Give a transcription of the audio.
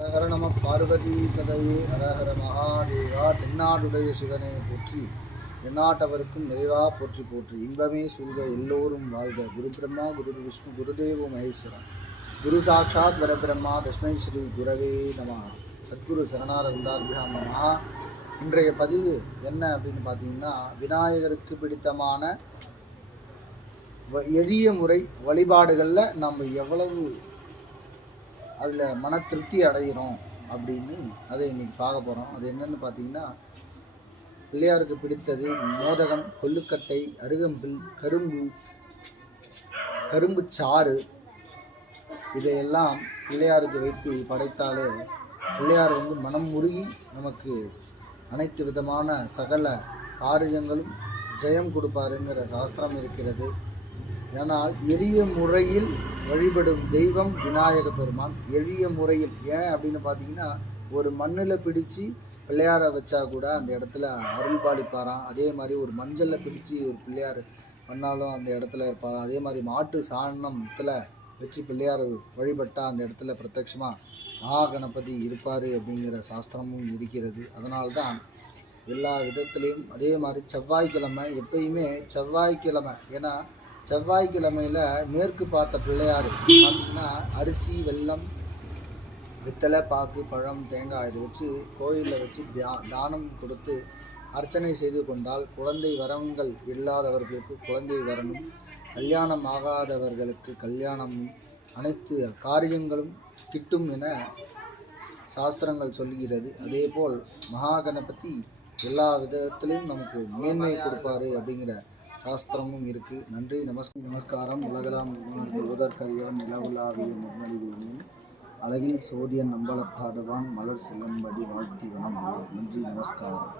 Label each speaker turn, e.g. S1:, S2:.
S1: ஹரஹர நம பார்வதி கதையே ஹரஹர மகாதேவா தென்னாடுடைய சிவனை போற்றி. எந்நாட்டவருக்கும் நிறைவா போற்றி போற்றி. இன்பமே சூழ்க எல்லோரும் வாழ்க. குரு பிரம்மா குரு விஷ்ணு குருதேவ மகேஸ்வரன் குரு சாட்சாத் பரபிரம்மா தஸ்மை ஸ்ரீ குரவே நம. சத்குரு சரணாரந்தாபியாம் நமஹா இன்றைய பதிவு என்ன அப்படின்னு பார்த்தீங்கன்னா விநாயகருக்கு பிடித்தமான வ- எளிய முறை வழிபாடுகளில் நம்ம எவ்வளவு அதில் மன திருப்தி அடைகிறோம் அப்படின்னு அதை இன்னைக்கு பார்க்க போகிறோம் அது என்னென்னு பார்த்தீங்கன்னா பிள்ளையாருக்கு பிடித்தது மோதகம் கொல்லுக்கட்டை அருகம்பில் கரும்பு கரும்பு சாறு இதையெல்லாம் பிள்ளையாருக்கு வைத்து படைத்தாலே பிள்ளையார் வந்து மனம் உருகி நமக்கு அனைத்து விதமான சகல காரியங்களும் ஜெயம் கொடுப்பாருங்கிற சாஸ்திரம் இருக்கிறது. ஏன்னா எளிய முறையில் வழிபடும் தெய்வம் விநாயக பெருமான். எளிய முறையில். ஏன் அப்படின்னு பார்த்தீங்கன்னா ஒரு மண்ணில் பிடிச்சு பிள்ளையாரை வச்சா கூட அந்த இடத்துல அருள் பாலிப்பாராம். அதே மாதிரி ஒரு மஞ்சளில் பிடிச்சு ஒரு பிள்ளையார் பண்ணாலும் அந்த இடத்துல இருப்பாராம் அதே மாதிரி மாட்டு சாணத்தில் வச்சு பிள்ளையார் வழிபட்டால் அந்த இடத்துல பிரத்யட்சமாக மகா கணபதி இருப்பார் அப்படிங்கிற சாஸ்திரமும் இருக்கிறது. அதனால்தான் எல்லா விதத்துலேயும் அதே மாதிரி செவ்வாய்க்கிழமை எப்பயுமே செவ்வாய்க்கிழமை. ஏன்னா செவ்வாய்க்கிழமையில் மேற்கு பார்த்த பிள்ளையார் பார்த்தீங்கன்னா அரிசி வெல்லம் வித்தலை பாக்கு பழம் தேங்காய் இதை வச்சு கோயிலில் வச்சு தியா தானம் கொடுத்து அர்ச்சனை செய்து கொண்டால் குழந்தை வரங்கள் இல்லாதவர்களுக்கு குழந்தை வரணும் கல்யாணம் ஆகாதவர்களுக்கு கல்யாணம் அனைத்து காரியங்களும் கிட்டும் என சாஸ்திரங்கள் சொல்கிறது அதேபோல் மகா கணபதி எல்லா விதத்திலையும் நமக்கு மேன்மை கொடுப்பாரு அப்படிங்கிற சாஸ்திரமும் இருக்கு. நன்றி. நமஸ் நமஸ்காரம். உலகலாம் உதற்கையம் நிலவுலாவிய நிர்மலிதேனின் அழகில் சோதியன் நம்பலத்தாடுவான் மலர் செல்லும்படி வாழ்த்தி வனம் நன்றி. நமஸ்காரம்.